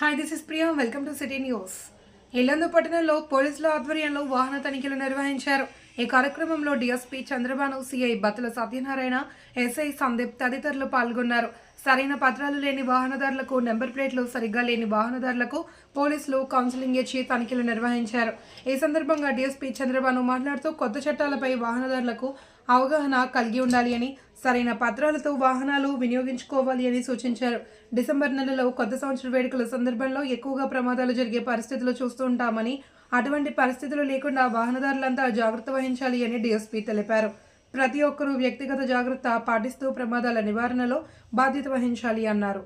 Hi this is Priya welcome to city news Yellandu పట్టణంలో పోలీసుల ఆధ్వర్యంలో వాహన తనిఖీలు నిర్వహించారు. ఈ కార్యక్రమంలో DSP Chandrabhanu CI Bathula Satyanarayana SI Sandeep తదితరులు పాల్గొన్నారు. సరైన పత్రాలు లేని వాహనదారులకు నెంబర్ ప్లేట్లు సరిగ్గా లేని వాహనదారులకు పోలీసులు కౌన్సిలింగ్ ఇచ్చి తనిఖీలు నిర్వహించారు. ఈ సందర్భంగా డీఎస్పీ చంద్రబాను మాట్లాడుతూ కొత్త చట్టాలపై వాహనదారులకు అవగాహన కలిగి ఉండాలి అని సరైన పత్రాలతో వాహనాలు వినియోగించుకోవాలి అని సూచించారు. డిసెంబర్ నెలలో కొత్త సంవత్సర వేడుకల సందర్భంలో ఎక్కువగా ప్రమాదాలు జరిగే పరిస్థితులు చూస్తూ ఉంటామని అటువంటి పరిస్థితులు లేకుండా వాహనదారులంతా జాగ్రత్త వహించాలి అని డీఎస్పీ తెలిపారు. ప్రతి ఒక్కరూ వ్యక్తిగత జాగ్రత్త పాటిస్తూ ప్రమాదాల నివారణలో బాధ్యత వహించాలి అన్నారు.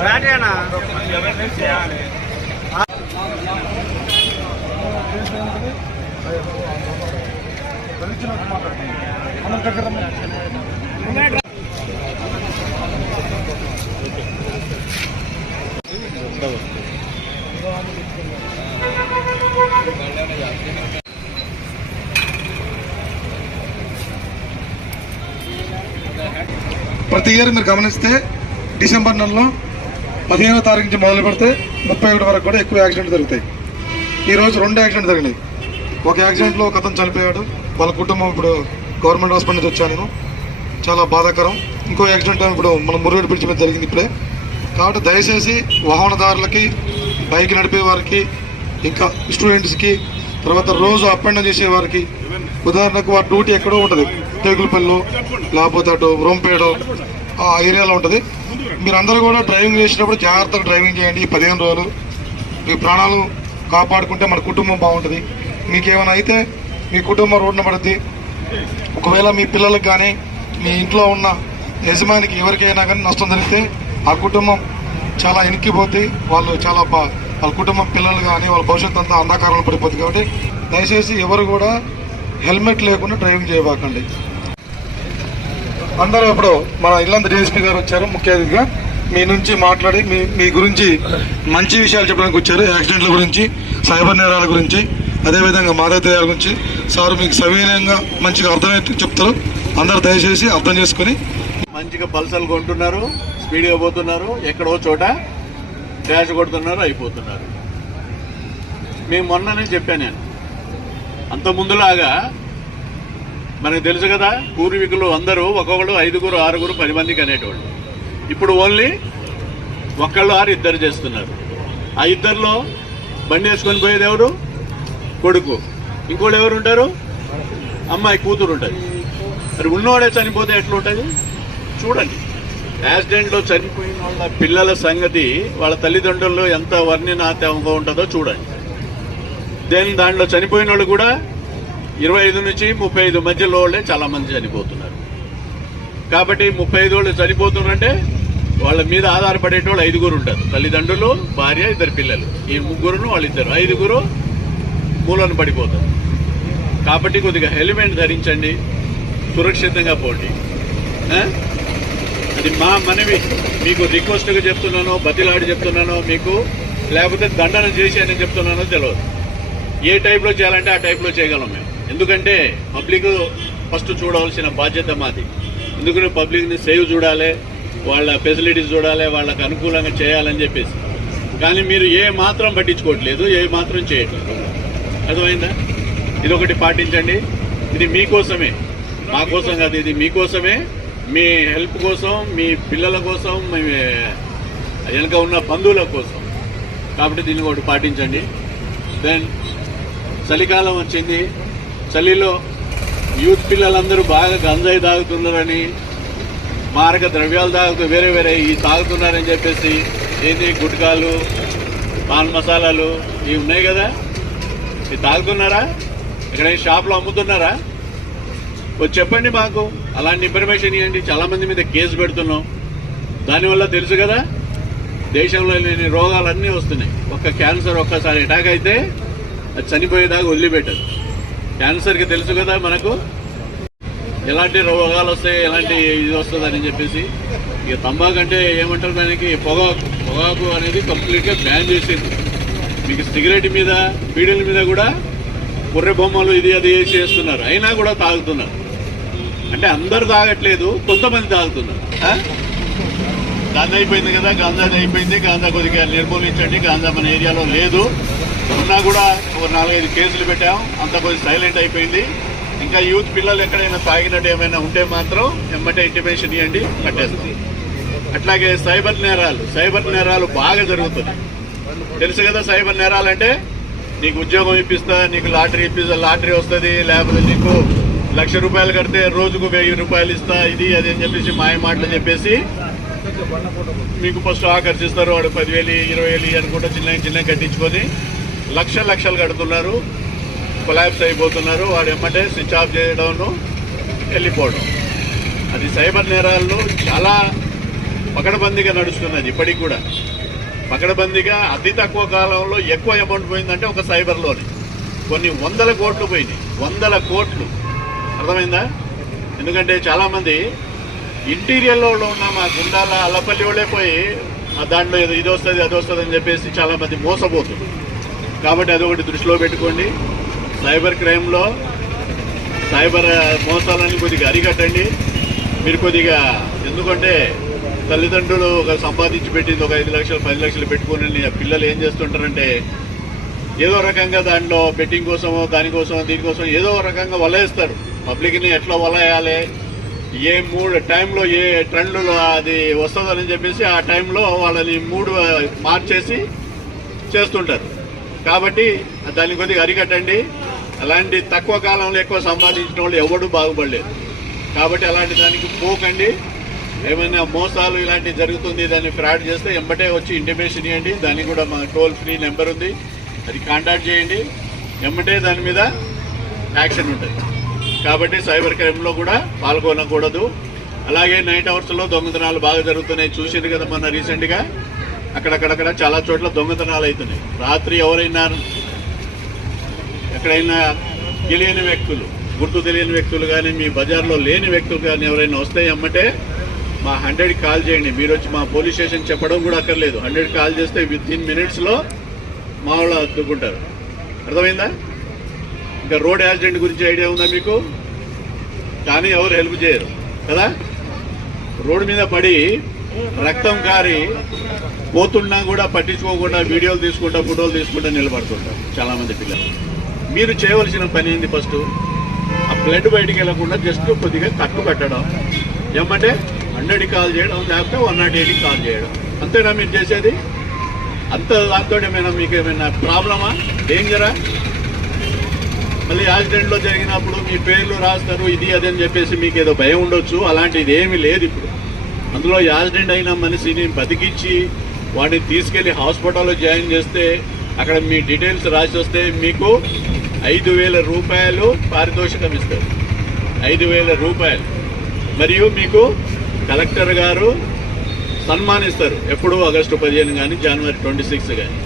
பேட்டரியாண்ணா ప్రతి ఇయర్ మీరు గమనిస్తే డిసెంబర్ నెలలో పదిహేనో తారీఖు నుంచి మొదలు పెడితే ముప్పై ఒకటి వరకు కూడా ఎక్కువ యాక్సిడెంట్ జరుగుతాయి. ఈరోజు రెండు యాక్సిడెంట్ జరిగినాయి. ఒక యాక్సిడెంట్లో ఒక అతను చనిపోయాడు. వాళ్ళ కుటుంబం ఇప్పుడు గవర్నమెంట్ హాస్పిటల్ నుంచి వచ్చాను చాలా బాధాకరం. ఇంకో యాక్సిడెంట్ ఇప్పుడు మన మురుగేడు బ్రిడ్జ్ మీద జరిగింది ఇప్పుడే. కాబట్టి దయచేసి వాహనదారులకి బైక్ నడిపే వారికి ఇంకా స్టూడెంట్స్కి తర్వాత రోజు అప్ అండ్ డౌన్ చేసే వారికి ఉదాహరణకు వారి డ్యూటీ ఎక్కడో ఉంటుంది. టేకులపల్లి లేకపోతే అటు రోంపేడో ఆ ఏరియాలో ఉంటుంది. మీరందరూ కూడా డ్రైవింగ్ చేసినప్పుడు జాగ్రత్తగా డ్రైవింగ్ చేయండి. ఈ పదిహేను రోజులు మీ ప్రాణాలు కాపాడుకుంటే మన కుటుంబం బాగుంటుంది. మీకేమైనా అయితే మీ కుటుంబం రోడ్డున పడుద్ది ఒకవేళ మీ పిల్లలకు కానీ మీ ఇంట్లో ఉన్న యజమానికి ఎవరికైనా కానీ నష్టం జరిగితే ఆ కుటుంబం చాలా ఎనిక్కిపోతే వాళ్ళు చాలా బా- వాళ్ళ కుటుంబం పిల్లలు కానీ వాళ్ళ భవిష్యత్తు అంతా అంధకారంలో పడిపోతుంది కాబట్టి దయచేసి ఎవరు కూడా హెల్మెట్ లేకుండా డ్రైవింగ్ చేయబాకండి. అందరూ ఇప్పుడు మన ఇల్లంత డిఎస్పీ గారు వచ్చారు. ముఖ్య అతిథిగా మీ నుంచి మాట్లాడి మీ మీ గురించి మంచి విషయాలు చెప్పడానికి వచ్చారు. యాక్సిడెంట్ల గురించి సైబర్ నేరాల గురించి అదేవిధంగా మాదకతయాల గురించి. సార్ మీకు సవీనంగా మంచిగా అర్థమయ్యేట్టు చెప్తారు. అందరు దయచేసి అర్థం చేసుకుని మంచిగా పల్సలు కొంటున్నారు స్పీడ్గా పోతున్నారు ఎక్కడో చోట డాష్ కొడుతున్నారు అయిపోతున్నారు. మేము మొన్ననే చెప్పాను నేను. అంత ముందులాగా మనకు తెలుసు కదా పూర్వీకులు అందరూ ఒక్కొక్కడు ఐదుగురు ఆరుగురు పది మందికి అనేటోళ్ళు. ఇప్పుడు ఓన్లీ ఒక్కళ్ళు ఆరు ఇద్దరు చేస్తున్నారు. ఆ ఇద్దరిలో బండి వేసుకొని పోయేది ఎవరు? కొడుకు. ఇంకోళ్ళు ఎవరు ఉంటారు? అమ్మాయి కూతురు ఉంటుంది. మరి ఉన్నవాడే చనిపోతే ఎట్లుంటుంది? చూడండి. యాక్సిడెంట్లో చనిపోయిన వాళ్ళ పిల్లల సంగతి వాళ్ళ తల్లిదండ్రులు ఎంత వర్ణినాత్యంగా ఉంటుందో చూడండి. దెన్ దాంట్లో చనిపోయిన వాళ్ళు కూడా ఇరవై ఐదు నుంచి ముప్పై ఐదు మధ్యలో వాళ్ళే చాలా మంది చనిపోతున్నారు. కాబట్టి ముప్పై ఐదు వాళ్ళు చనిపోతున్నారంటే వాళ్ళ మీద ఆధారపడేటోళ్ళు ఐదుగురు ఉంటారు. తల్లిదండ్రులు భార్య ఇద్దరు పిల్లలు. ఈ ముగ్గురును వాళ్ళిద్దరు. ఐదుగురు మూలను పడిపోతారు. కాబట్టి కొద్దిగా హెల్మెట్ ధరించండి. సురక్షితంగా పోండి. అది మా మనవి. మీకు రిక్వెస్ట్గా చెప్తున్నానో బతిలాడి చెప్తున్నానో మీకు లేకపోతే దండన చేసి అని చెప్తున్నానో తెలియదు ఏ టైప్లో చేయాలంటే ఆ టైప్లో చేయగలం మేము. ఎందుకంటే పబ్లిక్ ఫస్ట్ చూడవలసిన బాధ్యత మాది. ఎందుకంటే పబ్లిక్ని సేవ్ చూడాలి వాళ్ళ ఫెసిలిటీస్ చూడాలి వాళ్ళకి అనుకూలంగా చేయాలని చెప్పేసి. కానీ మీరు ఏ మాత్రం పట్టించుకోవట్లేదు ఏ మాత్రం చేయట్లేదు. అర్థమైందా? ఇది ఒకటి పాటించండి. ఇది మీకోసమే. మా కోసం కాదు ఇది మీకోసమే. మీ హెల్ప్ కోసం మీ పిల్లల కోసం మీ వెనుక ఉన్న బంధువుల కోసం. కాబట్టి దీన్ని ఒకటి పాటించండి. దెన్ చలికాలం వచ్చింది. చలిలో యూత్ పిల్లలందరూ బాగా గంజాయి తాగుతున్నారని మారక ద్రవ్యాలు తాగుతూ వేరే వేరే ఈ తాగుతున్నారని చెప్పేసి ఏంది గుట్కాలు పాన్ మసాలాలు ఇవి ఉన్నాయి కదా? ఇవి తాగుతున్నారా? ఇక్కడ షాప్లో అమ్ముతున్నారా? వచ్చి చెప్పండి మాకు. అలాంటి ఇన్ఫర్మేషన్ ఇవ్వండి. చాలామంది మీద కేసు పెడుతున్నాం. దానివల్ల తెలుసు కదా? దేశంలో లేని రోగాలన్నీ వస్తున్నాయి. ఒక్క క్యాన్సర్ ఒక్కసారి అటాక్ అయితే అది చనిపోయేదాకా వదిలిపెట్టదు. క్యాన్సర్కి తెలుసు కదా మనకు. ఎలాంటి రోగాలు వస్తాయి ఎలాంటి ఇది వస్తుందని చెప్పేసి. ఇక తంబాకు అంటే ఏమంటారు దానికి? పొగాకు. పొగాకు అనేది కంప్లీట్గా బ్యాన్ చేసింది. మీకు సిగరెట్ మీద బీడీల మీద కూడా కుర్రె బొమ్మలు ఇది అది వేసి చేస్తున్నారు అయినా కూడా తాగుతున్నారు. అంటే అందరు తాగట్లేదు కొంతమంది తాగుతున్నారు. గాంధా అయిపోయింది కదా గాంధా అయిపోయింది. గాంధా కొద్దిగా నిర్మూలించండి. గాంధా మన ఏరియాలో లేదు. ఉన్నా కూడా ఒక నాలుగైదు కేసులు పెట్టాం. అంత కొంచెం సైలెంట్ అయిపోయింది. ఇంకా యూత్ పిల్లలు ఎక్కడైనా తాగినట్టు ఏమైనా ఉంటే మాత్రం ఎమ్మటే ఇంటిమేషన్ ఇవ్వండి కట్టేస్తాం. అట్లాగే సైబర్ నేరాలు సైబర్ నేరాలు బాగా జరుగుతున్నాయి. తెలుసు కదా సైబర్ నేరాలు అంటే నీకు ఉద్యోగం ఇప్పిస్తా నీకు లాటరీ ఇప్పిస్తా లాటరీ వస్తుంది లేకపోతే నీకు లక్ష రూపాయలు కడితే రోజుకు వెయ్యి రూపాయలు ఇస్తా ఇది అది అని చెప్పేసి మాయ మాటలు చెప్పేసి మీకు ఫస్ట్ ఆకర్షిస్తారు వాడు పదివేలు ఇరవై వేలు అనుకుంటా చిన్న చిన్న కట్టించుకొని లక్ష లక్షలు కడుతున్నారు కొలాబ్స్ అయిపోతున్నారు. వాడు ఎమ్మటే స్విచ్ ఆఫ్ చేయడం వెళ్ళిపోవడం. అది సైబర్ నేరాల్లో చాలా పకడబందీగా నడుస్తున్నది ఇప్పటికి కూడా. పకడబందీగా అతి తక్కువ కాలంలో ఎక్కువ అమౌంట్ పోయిందంటే ఒక సైబర్లోనే. కొన్ని వందల కోట్లు పోయినాయి. వందల కోట్లు. అర్థమైందా? ఎందుకంటే చాలామంది ఇంటీరియర్లో ఉన్న మా గుండాల అల్లపల్లి వాళ్ళే పోయి ఆ దాంట్లో ఇది వస్తుంది అది వస్తుంది అని చెప్పేసి చాలామంది మోసపోతుంది కాబట్టి అదొకటి దృష్టిలో పెట్టుకోండి. సైబర్ క్రైమ్లో సైబర్ మోసాలని కొద్దిగా అరికట్టండి. మీరు కొద్దిగా ఎందుకంటే తల్లిదండ్రులు ఒక సంపాదించి పెట్టింది ఒక ఐదు లక్షలు పది లక్షలు పెట్టుకుని ఆ పిల్లలు ఏం చేస్తుంటారంటే ఏదో రకంగా దాంట్లో బెట్టింగ్ కోసమో దానికోసమో దీనికోసం ఏదో రకంగా వలయేస్తారు పబ్లిక్ని ఎట్లా వలయాలి? ఏ మూడు టైంలో ఏ ట్రెండ్లో అది వస్తుందని చెప్పేసి ఆ టైంలో వాళ్ళని మూడు మార్చేసి చేస్తుంటారు. కాబట్టి దాన్ని కొద్దిగా అరికట్టండి. అలాంటి తక్కువ కాలంలో ఎక్కువ సంపాదించిన వాళ్ళు ఎవడూ బాగుపడలేదు. కాబట్టి అలాంటి దానికి పోకండి. ఏమైనా మోసాలు ఇలాంటివి జరుగుతుంది దాన్ని ఫ్రాడ్ చేస్తే ఎంబటే వచ్చి ఇంటిమేషన్ ఇవ్వండి దానికి కూడా మా టోల్ ఫ్రీ నెంబర్ ఉంది. అది కాంటాక్ట్ చేయండి. ఎంబటే దాని మీద యాక్షన్ ఉంటుంది. కాబట్టి సైబర్ క్రైమ్లో కూడా పాల్గొనకూడదు. అలాగే నైట్ అవర్స్లో దొంగతనాలు బాగా జరుగుతున్నాయి. చూసింది కదా మొన్న రీసెంట్గా. అక్కడక్కడక్కడ చాలా చోట్ల దొంగతనాలు అవుతున్నాయి. రాత్రి ఎవరైనా ఎక్కడైనా తెలియని వ్యక్తులు గుర్తు తెలియని వ్యక్తులు కానీ మీ బజార్లో లేని వ్యక్తులు కానీ ఎవరైనా వస్తే అమ్మటే మా హండ్రెడ్కి కాల్ చేయండి. మీరు వచ్చి మా పోలీస్ స్టేషన్ చెప్పడం కూడా అక్కర్లేదు. హండ్రెడ్ కాల్ చేస్తే విత్ ఇన్ మినిట్స్లో మా వాళ్ళు అద్దుకుంటారు అర్థమైందా? ఇంకా రోడ్ యాక్సిడెంట్ గురించి ఐడియా ఉందా మీకు? కానీ ఎవరు హెల్ప్ చేయరు. కదా? రోడ్డు మీద పడి రక్తం కారి పోతున్నా కూడా పట్టించుకోకుండా వీడియోలు తీసుకుంటా ఫోటోలు తీసుకుంటా నిలబడుతుంటారు చాలామంది పిల్లలు. మీరు చేయవలసిన పని ఏంది ఫస్ట్? ఆ బ్లడ్ బయటికి వెళ్ళకుండా జస్ట్ కొద్దిగా కట్టు కట్టడం. ఏమంటే హండ్రెడ్కి కాల్ చేయడం లేకపోతే వన్ నాట్ ఎయిట్కి కాల్ చేయడం. అంతేనా మీరు చేసేది? అంత దాంతో ఏమైనా మీకు ఏమైనా ప్రాబ్లమా? డేంజరా? మళ్ళీ యాక్సిడెంట్లో జరిగినప్పుడు మీ పేర్లు రాస్తారు ఇది అదని అని చెప్పేసి మీకు ఏదో భయం ఉండొచ్చు అలాంటిది ఏమీ లేదు ఇప్పుడు. అందులో యాక్సిడెంట్ అయిన మనిషిని బతికించి వాడిని తీసుకెళ్ళి హాస్పిటల్లో జాయిన్ చేస్తే అక్కడ మీ డీటెయిల్స్ రాసి వస్తే మీకు ఐదు వేల రూపాయలు పారితోషికం ఇస్తారు. ఐదు వేల రూపాయలు. మరియు మీకు కలెక్టర్ గారు సన్మానిస్తారు. ఎప్పుడూ ఆగస్టు పదిహేను కానీ జనవరి ట్వంటీ సిక్స్ కానీ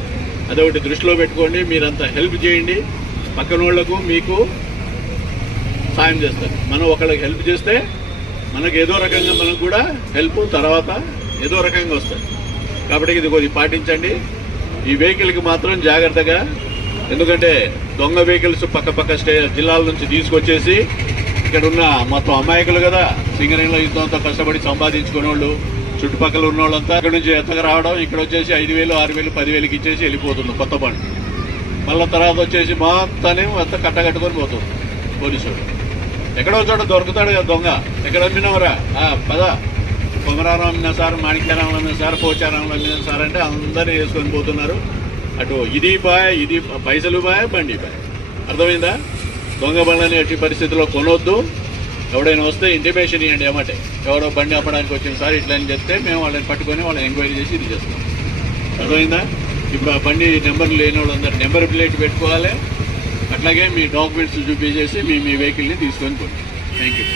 అదొకటి దృష్టిలో పెట్టుకోండి. మీరంతా హెల్ప్ చేయండి. పక్కన వాళ్ళకు మీకు సాయం చేస్తారు. మనం ఒకళ్ళకి హెల్ప్ చేస్తే మనకు ఏదో రకంగా మనకు కూడా హెల్ప్ తర్వాత ఏదో రకంగా వస్తుంది కాబట్టి ఇది కొద్దిగా పాటించండి. ఈ వెహికల్కి మాత్రం జాగ్రత్తగా ఎందుకంటే దొంగ వెహికల్స్ పక్క పక్క స్టే జిల్లాల నుంచి తీసుకొచ్చేసి ఇక్కడ ఉన్న మొత్తం అమాయకులు కదా సింగరేణిలో యుద్ధంతో కష్టపడి సంపాదించుకునే వాళ్ళు చుట్టుపక్కల ఉన్న వాళ్ళంతా ఇక్కడ నుంచి ఎత్తగా రావడం ఇక్కడ వచ్చేసి ఐదు వేలు ఆరు వేలు పదివేలకి ఇచ్చేసి వెళ్ళిపోతుంది కొత్త బండి. మళ్ళీ తర్వాత వచ్చేసి మొత్తాన్ని మొత్తం కట్టగట్టుకొని పోతుంది పోలీసుడు ఎక్కడో చోట దొరుకుతాడు కదా దొంగ. ఎక్కడ అమ్మినవరా? ఆ, పద. కొమరారం అమ్మిన సార్ మాణిక్యారాములు అమ్మిన సార్ పోచారాములు అమ్మిన సార్ అంటే అందరూ వేసుకొని పోతున్నారు. అటు ఇది బాయ్ ఇది పైసలు బాయ్ బండి బాయ్. అర్థమైందా? దొంగ బండ్లని ఎట్టి పరిస్థితుల్లో కొనొద్దు. ఎవడైనా వస్తే ఇంటిమేషన్ ఇవ్వండి ఏమంటే. ఎవరో బండి అమ్మడానికి వచ్చిన సార్ ఇట్లా అని చెప్తే మేము వాళ్ళని పట్టుకొని వాళ్ళని ఎంక్వైరీ చేసి ఇది చేస్తాం. అర్థమైందా? ఇప్పుడు ఆ బండి నెంబర్ లేని వాళ్ళందరూ నెంబర్ ప్లేట్ పెట్టుకోవాలి. అట్లాగే మీ డాక్యుమెంట్స్ చూపించేసి మీ మీ వెహికల్ని తీసుకొని పోండి. Thank you